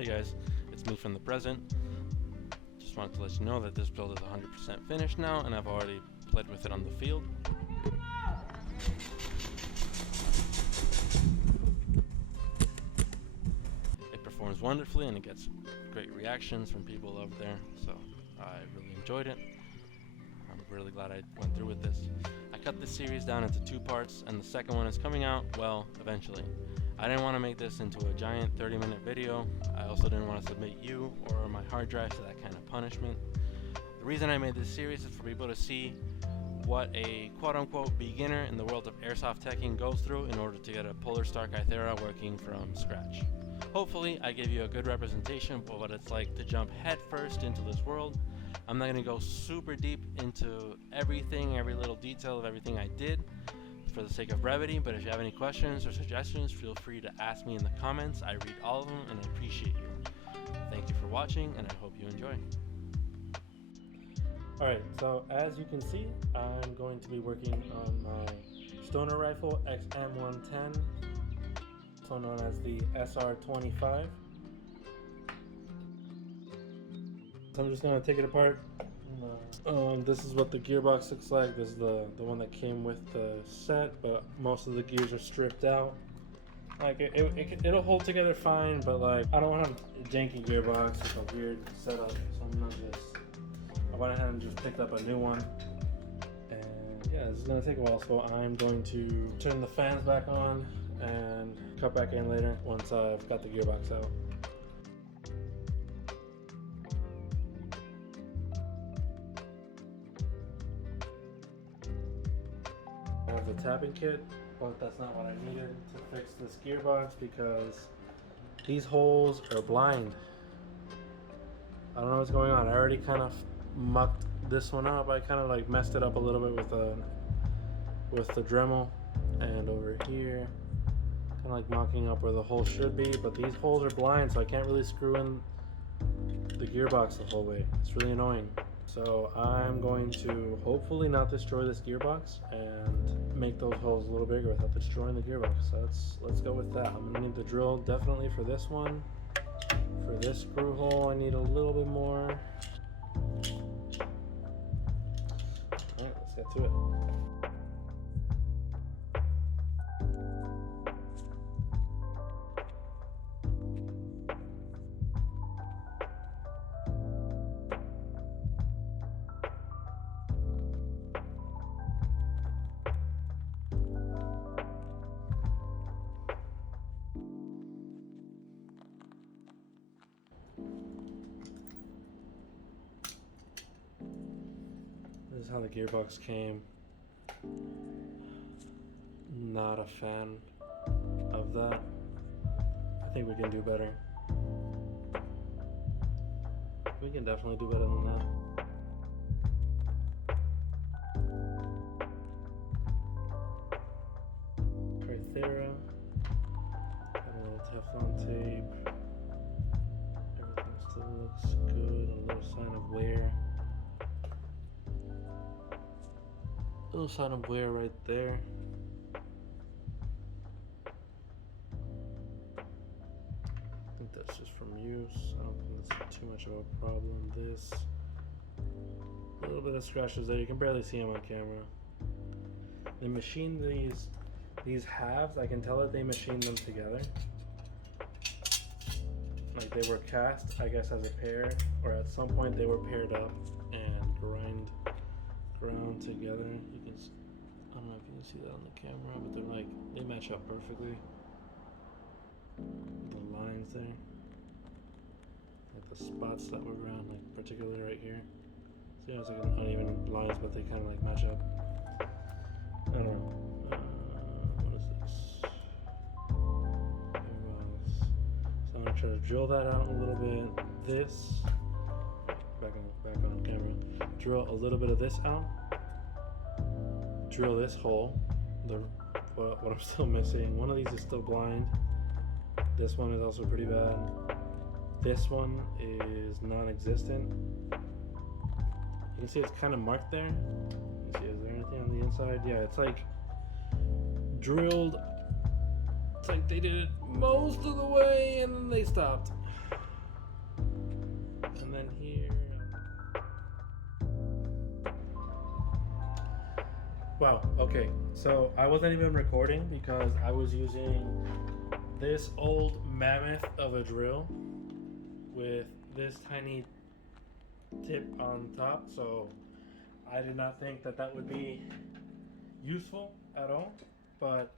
Hey guys, it's me from the present. Just wanted to let you know that this build is 100% finished now, and I've already played with it on the field. It performs wonderfully and it gets great reactions from people over there, so I really enjoyed it. I'm really glad I went through with this. I cut this series down into 2 parts, and the second one is coming out, well, eventually. I didn't want to make this into a giant 30-minute video. I also didn't want to submit you or my hard drive to that kind of punishment. The reason I made this series is for people to see what a quote-unquote beginner in the world of airsoft teching goes through in order to get a Polarstar Kythera working from scratch. Hopefully I give you a good representation of what it's like to jump headfirst into this world. I'm not going to go super deep into everything, every little detail of everything I did for the sake of brevity, but if you have any questions or suggestions, feel free to ask me in the comments. I read all of them and I appreciate you. Thank you for watching, and I hope you enjoy. Alright, so as you can see, I'm going to be working on my stoner rifle Hex M110, also known as the SR25. So I'm just going to take it apart. This is what the gearbox looks like. This is the one that came with the set, but most of the gears are stripped out. Like it'll hold together fine, but like I don't want to have a janky gearbox with a weird setup, so I went ahead and just picked up a new one. And yeah, this is gonna take a while, so I'm going to turn the fans back on and cut back in later once I've got the gearbox out. I have the tapping kit, but that's not what I needed to fix this gearbox because these holes are blind. I don't know what's going on. I already kind of mucked this one up. I kind of like messed it up a little bit with the Dremel, and over here kind of like mocking up where the hole should be, but these holes are blind, so I can't really screw in the gearbox the whole way. It's really annoying. So I'm going to hopefully not destroy this gearbox and make those holes a little bigger without destroying the gearbox. So let's go with that. I'm gonna need the drill definitely for this one. For this screw hole, I need a little bit more. All right, let's get to it. This is how the gearbox came. Not a fan of that. I think we can do better. We can definitely do better than that. Kythera. Got a little Teflon tape. Everything still looks good. A little sign of wear. Little sign of wear right there. I think that's just from use. I don't think that's too much of a problem. This, a little bit of scratches there. You can barely see them on camera. They machined these halves. I can tell that they machined them together. Like they were cast, I guess, as a pair, or at some point they were paired up and ground together. You can, I don't know if you can see that on the camera, but they're like, they match up perfectly. The lines there, like the spots that were around, like particularly right here. See how it's like uneven lines, but they kind of like match up. I don't know. What is this? So I'm gonna try to drill that out a little bit. This. Back on camera. Drill a little bit of this out. Drill this hole. What I'm still missing. One of these is still blind. This one is also pretty bad. This one is non-existent. You can see it's kind of marked there. Let me see, is there anything on the inside? Yeah, it's like drilled. It's like they did it most of the way and then they stopped. in here. Wow, okay, so I wasn't even recording because I was using this old mammoth of a drill with this tiny tip on top, so I did not think that that would be useful at all, but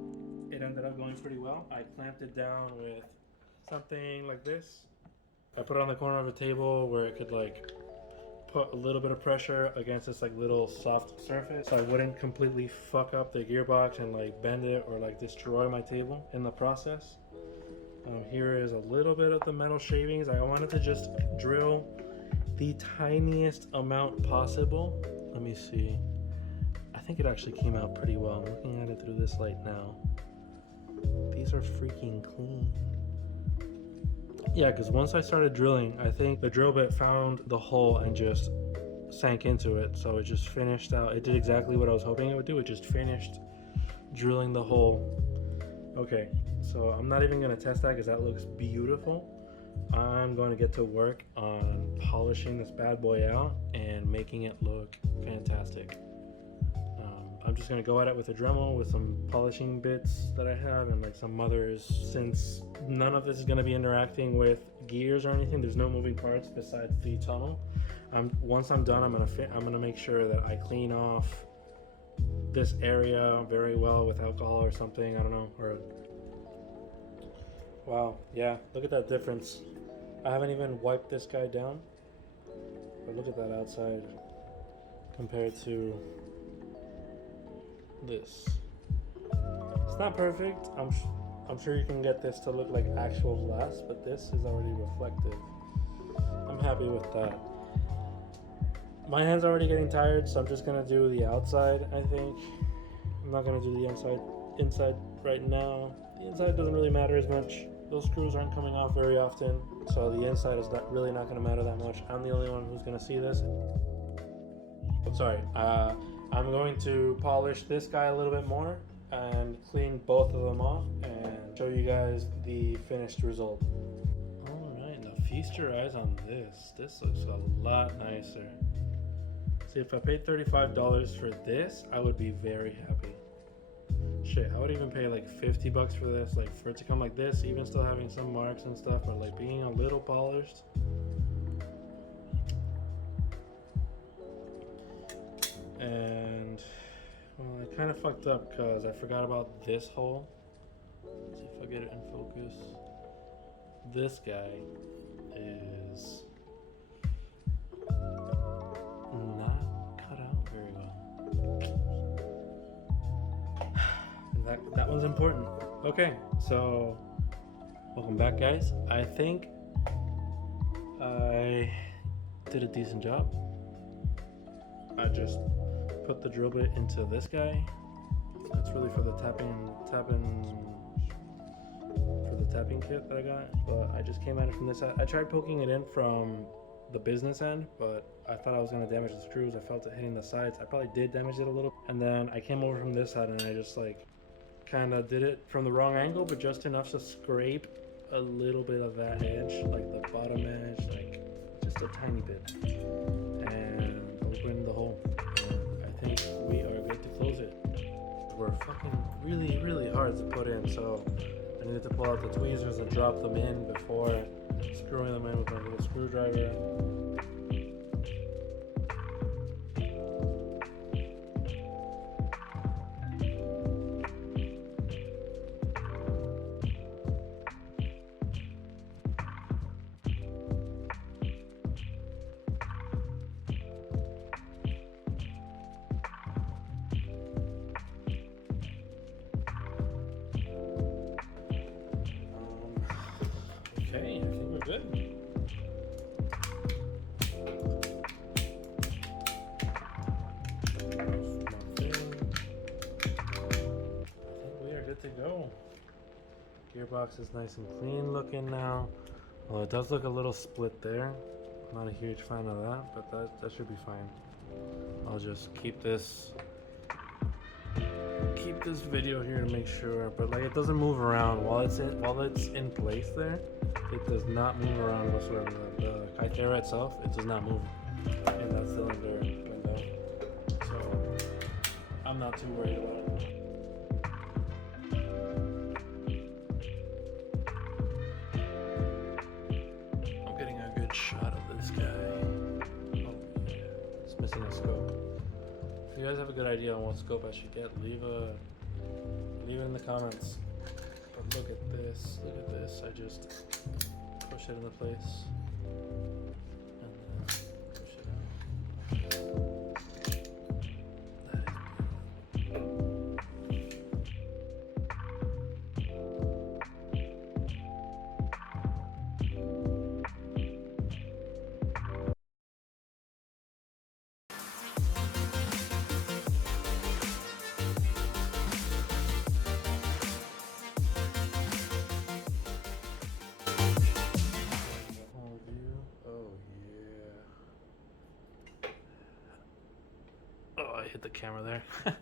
it ended up going pretty well. I clamped it down with something like this. I put it on the corner of a table where it could like put a little bit of pressure against this like little soft surface so I wouldn't completely fuck up the gearbox and like bend it or like destroy my table in the process. Here is a little bit of the metal shavings. I wanted to just drill the tiniest amount possible. Let me see. I think it actually came out pretty well. I'm looking at it through this light now. These are freaking clean. Yeah, because once I started drilling, I think the drill bit found the hole and just sank into it. So it just finished out. It did exactly what I was hoping it would do. It just finished drilling the hole. Okay, so I'm not even going to test that because that looks beautiful. I'm going to get to work on polishing this bad boy out and making it look fantastic. I'm just going to go at it with a Dremel with some polishing bits that I have and like some others. Since none of this is going to be interacting with gears or anything, there's no moving parts besides the tunnel. Once I'm done, I'm going to make sure that I clean off this area very well with alcohol or something. I don't know. Wow, yeah, look at that difference. I haven't even wiped this guy down, but look at that outside compared to this. It's not perfect. I'm sure you can get this to look like actual glass, but this is already reflective. I'm happy with that. My hand's already getting tired, so I'm just gonna do the outside, I think. I'm not gonna do the inside right now. The inside doesn't really matter as much. Those screws aren't coming off very often, so the inside is really not gonna matter that much. I'm the only one who's gonna see this. Sorry, I'm going to polish this guy a little bit more and clean both of them off and show you guys the finished result. Alright, now feast your eyes on this. This looks a lot nicer. See, if I paid $35 for this, I would be very happy. Shit, I would even pay like 50 bucks for this, like for it to come like this, even still having some marks and stuff, but like being a little polished. And well, I kind of fucked up because I forgot about this hole. Let's see if I get it in focus. This guy is not cut out very well. And that one's important. Okay, so welcome back, guys. I think I did a decent job. I just put the drill bit into this guy. That's really for the tapping kit that I got, but I just came at it from this side. I tried poking it in from the business end, but I thought I was going to damage the screws. I felt it hitting the sides. I probably did damage it a little, and then I came over from this side and I just like kind of did it from the wrong angle, but just enough to scrape a little bit of that edge, like the bottom edge, like just a tiny bit, and open the hole. I think we are good to close it. We're fucking really hard to put in, so I needed to pull out the tweezers and drop them in before screwing them in with my little screwdriver. Okay, I think we're good. To go. Gearbox is nice and clean looking now. Well, it does look a little split there. Not a huge fan of that, but that should be fine. I'll just keep this video here to make sure, but like it doesn't move around while it's in place there. It does not move around whatsoever. The Kythera itself, it does not move in that cylinder window. So I'm not too worried about it. I'm getting a good shot of this guy. Oh, yeah. It's missing a scope. If you guys have a good idea on what scope I should get, leave it in the comments. But look at this, I just push it into place and then push it out. That is Oh, I hit the camera there.